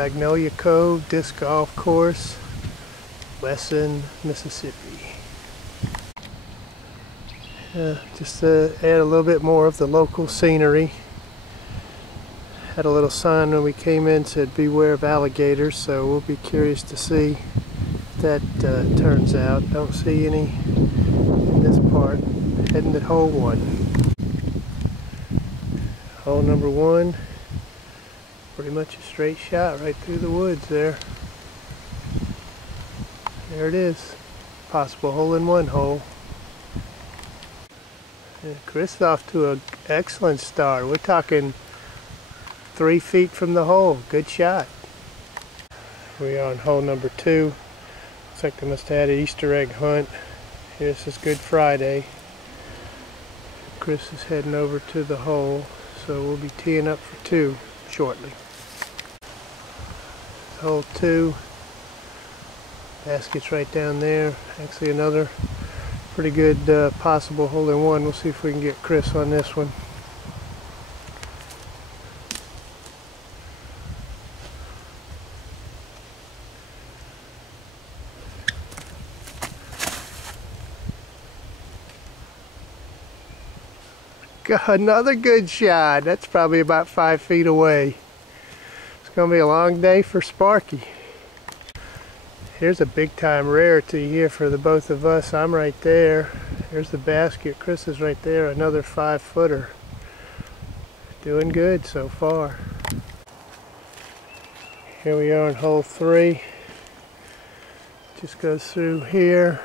Magnolia Cove Disc Golf Course, Wesson, Mississippi. Just to add a little bit more of the local scenery. Had a little sign when we came in said beware of alligators, so we'll be curious to see if that turns out. Don't see any in this part. Heading to hole 1. Hole number 1, pretty much a straight shot right through the woods there. There it is. Possible hole-in-one hole. And Cris is off to an excellent start. We're talking 3 feet from the hole. Good shot. We are on hole number 2. Looks like they must have had an Easter egg hunt. This is Good Friday. Cris is heading over to the hole, so we'll be teeing up for 2 shortly. Hole 2. Basket's right down there. Actually another pretty good possible hole-in-one. We'll see if we can get Cris on this one. Got another good shot. That's probably about 5 feet away. It's going to be a long day for Sparky. Here's a big time rarity here for the both of us. I'm right there. Here's the basket. Cris is right there. Another 5-footer. Doing good so far. Here we are on hole 3. Just goes through here.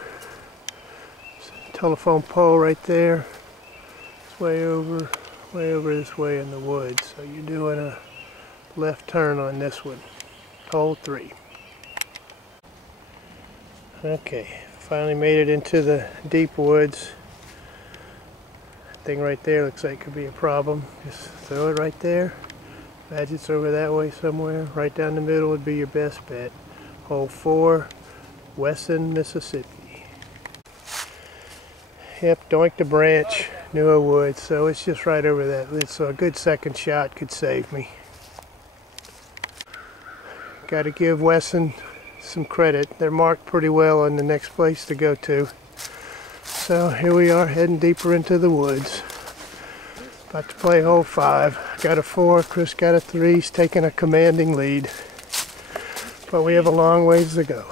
Telephone pole right there. It's way over this way in the woods. So you're doing a left turn on this one. Hole 3. Okay, finally made it into the deep woods. That thing right there looks like it could be a problem. Just throw it right there. Imagine it's over that way somewhere. Right down the middle would be your best bet. Hole 4, Wesson, Mississippi. Yep, doinked a branch. Knew I would, so it's just right over that. So a good second shot could save me. Got to give Wesson some credit. They're marked pretty well on the next place to go to. So here we are heading deeper into the woods. About to play hole 5. Got a 4, Cris got a 3. He's taking a commanding lead. But we have a long ways to go.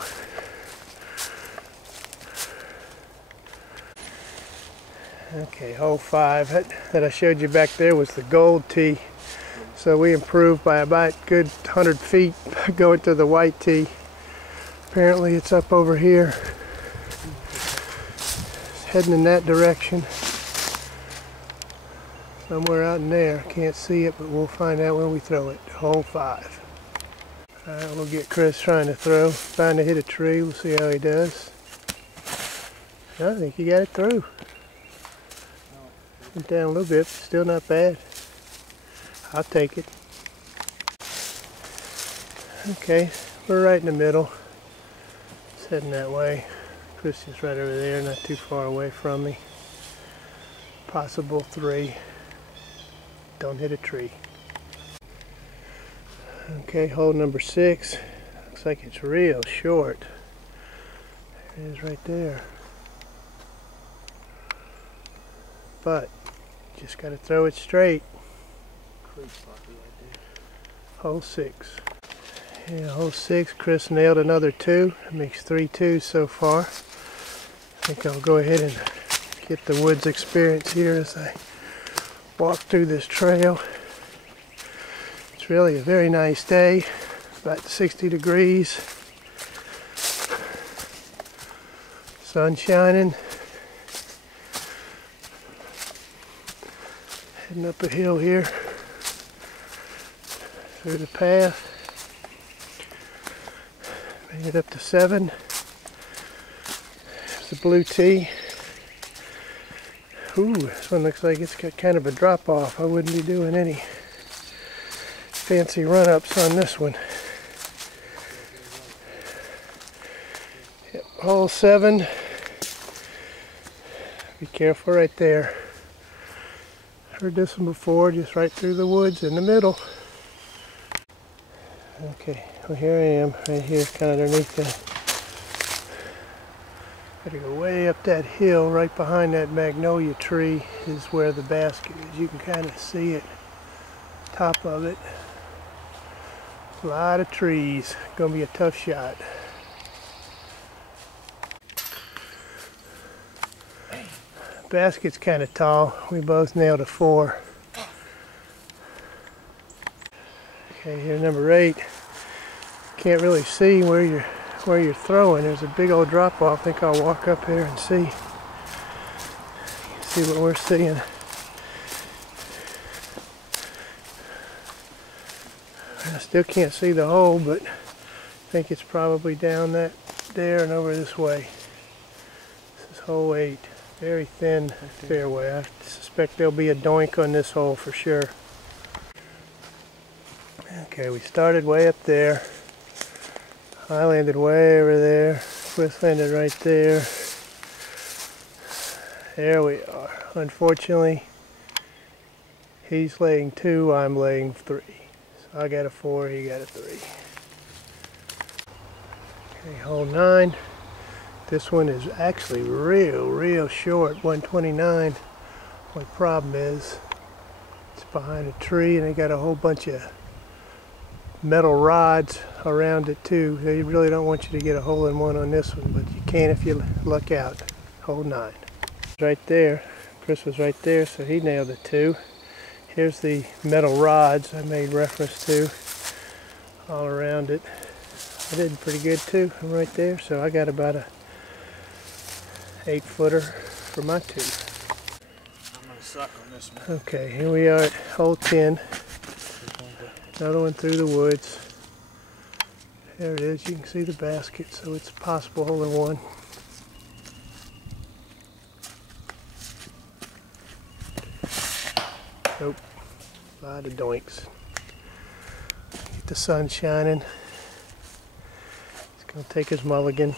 Okay, hole 5 that I showed you back there was the gold tee. So we improved by about a good 100 feet going to the white tee. Apparently it's up over here. It's heading in that direction. Somewhere out in there. Can't see it, but we'll find out when we throw it. Hole 5. Alright, we'll get Cris trying to throw. Trying to hit a tree. We'll see how he does. I think he got it through. Went down a little bit, but still not bad. I'll take it. Okay, we're right in the middle. It's heading that way. Cris is right over there, not too far away from me. Possible 3. Don't hit a tree. Okay, hole number 6. Looks like it's real short. There it is right there. But just got to throw it straight. Hole 6. Yeah, hole 6, Cris nailed another 2. It makes 3 2s so far. I think I'll go ahead and get the woods experience here as I walk through this trail. It's really a very nice day, about 60 degrees. Sun shining. Heading up a hill here through the path. Made it up to 7. There's the blue tee. Ooh, this one looks like it's got kind of a drop off. I wouldn't be doing any fancy run-ups on this one. Yep, hole 7. Be careful right there. Heard this one before, just right through the woods in the middle. Okay, Well, here I am, right here, kind of underneath that. Gotta go way up that hill. Right behind that magnolia tree is where the basket is. You can kind of see it, top of it. A lot of trees. Gonna be a tough shot. Basket's kind of tall. We both nailed a 4. Okay, here number 8. Can't really see where you're throwing. There's a big old drop off. I think I'll walk up here and see what we're seeing. I still can't see the hole, but I think it's probably down there and over this way. This is hole 8. Very thin fairway. I suspect there'll be a doink on this hole for sure. Okay, we started way up there. I landed way over there. Chris landed right there. There we are. Unfortunately, he's laying 2, I'm laying 3. So I got a 4, he got a 3. Okay, hole 9. This one is actually real short, 129. Only problem is it's behind a tree and they got a whole bunch of metal rods around it too. They really don't want you to get a hole-in-one on this one, but you can if you luck out. Hole 9. Right there. Chris was right there, so he nailed it 2. Here's the metal rods I made reference to all around it. I did pretty good too. I'm right there, so I got about a 8-footer for my 2. I'm gonna suck on this one. Okay, here we are at hole 10. Another one through the woods. There it is. You can see the basket, so it's a possible hole-in-one. Nope. A lot of doinks. Get the sun shining. He's gonna take his mulligan.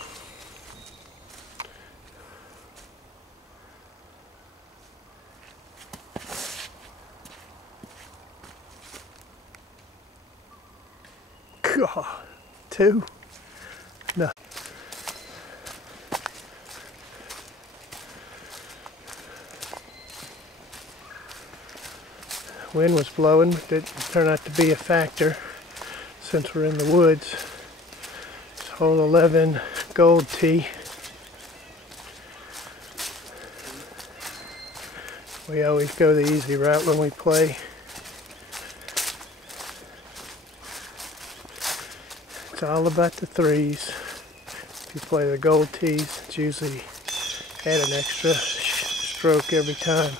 God, 2? No. Wind was blowing, but didn't turn out to be a factor since we're in the woods. It's hole 11, gold tee. We always go the easy route when we play. It's all about the 3s. If you play the gold tees, it's usually add an extra stroke every time.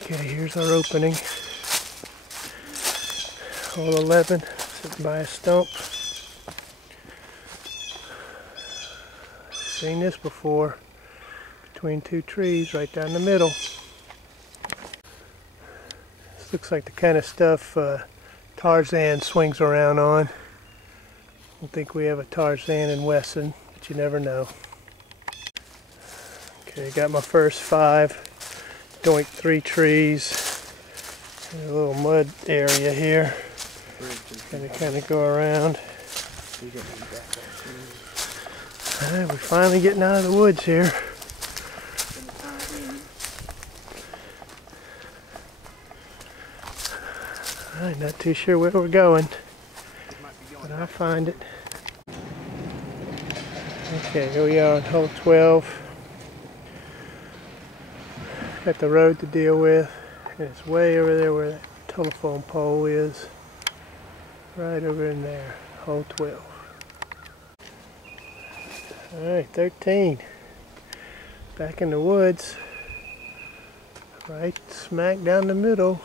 Okay, here's our opening. Hole 11, sitting by a stump. Seen this before. Between 2 trees, right down the middle. This looks like the kind of stuff Tarzan swings around on. I don't think we have a Tarzan in Wesson, but you never know. Okay, got my first 5. Doink 3 trees. A little mud area here. Gonna kind of go around. Alright, we're finally getting out of the woods here. I'm not too sure where we're going, but I'll find it. Okay, here we are on hole 12. Got the road to deal with, and it's way over there where that telephone pole is. Right over in there, hole 12. Alright, 13. Back in the woods. Right smack down the middle.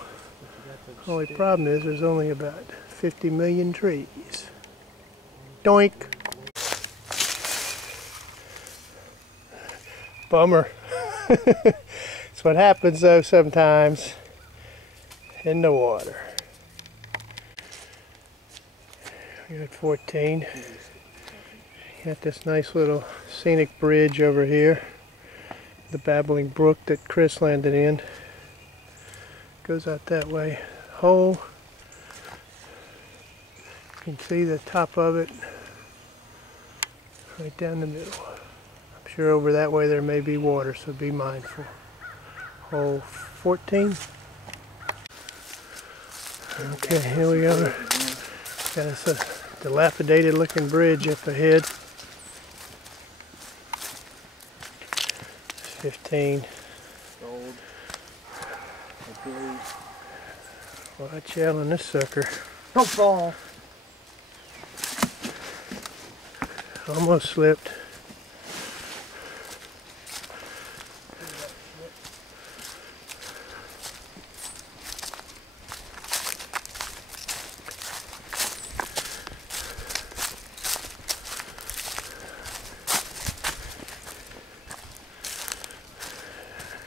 Only problem is there's only about 50 million trees. Doink! Bummer. That's what happens though sometimes in the water. We're at 14. Got this nice little scenic bridge over here. The babbling brook that Chris landed in. Goes out that way. Hole You can see the top of it right down the middle. I'm sure over that way there may be water, so be mindful. Hole 14. Okay, here we are. Got us a dilapidated looking bridge up ahead. 15. Gold. Blue. Watch out on this sucker. Don't fall. Almost slipped.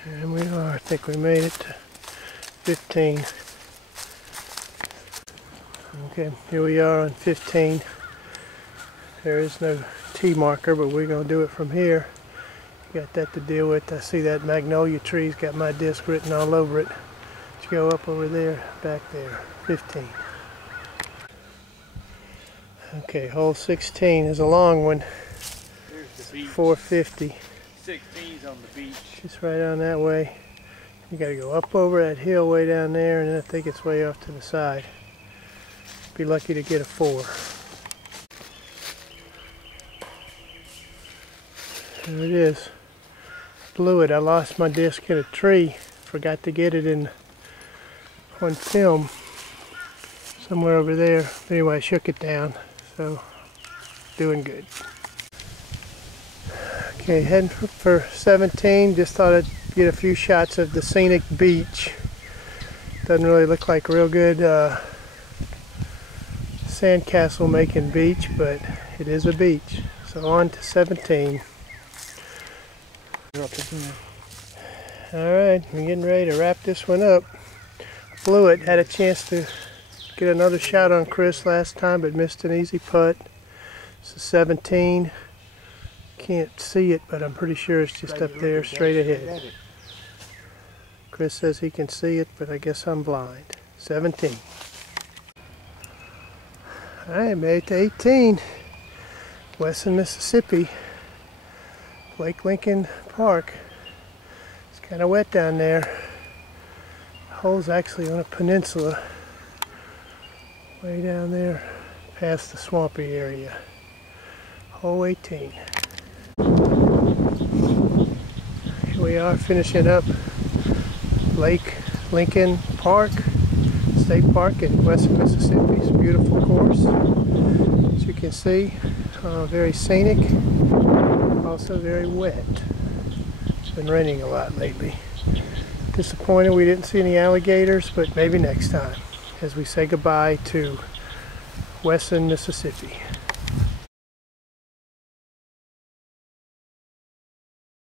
And we are, I think we made it to 15. Okay, here we are on 15. There is no T marker, but we're going to do it from here. Got that to deal with. I see that magnolia tree's got my disc written all over it. Let's go up over there, back there. 15. Okay, hole 16 is a long one. Here's the beach. 450. 16's on the beach. Just right on that way. You got to go up over that hill way down there, and then I think it's way off to the side. Be lucky to get a 4. There it is. Blew it. I lost my disc in a tree. Forgot to get it in on film somewhere over there. Anyway, I shook it down. So, doing good. Okay, heading for 17. Just thought I'd get a few shots of the scenic beach. Doesn't really look like a real good sandcastle making beach, but it is a beach. So on to 17. Alright, I'm getting ready to wrap this one up. Blew it. Had a chance to get another shot on Chris last time, but missed an easy putt. It's a 17. Can't see it, but I'm pretty sure it's just up there straight ahead. Chris says he can see it, but I guess I'm blind. 17. Alright, made it to 18. Wesson, Mississippi. Lake Lincoln Park. It's kind of wet down there. The hole's actually on a peninsula. Way down there past the swampy area. Hole 18. Here we are finishing up Lake Lincoln Park, State Park in Wesson, Mississippi. It's a beautiful course, as you can see. Very scenic, also very wet. It's been raining a lot lately. Disappointed we didn't see any alligators, but maybe next time as we say goodbye to Wesson, Mississippi.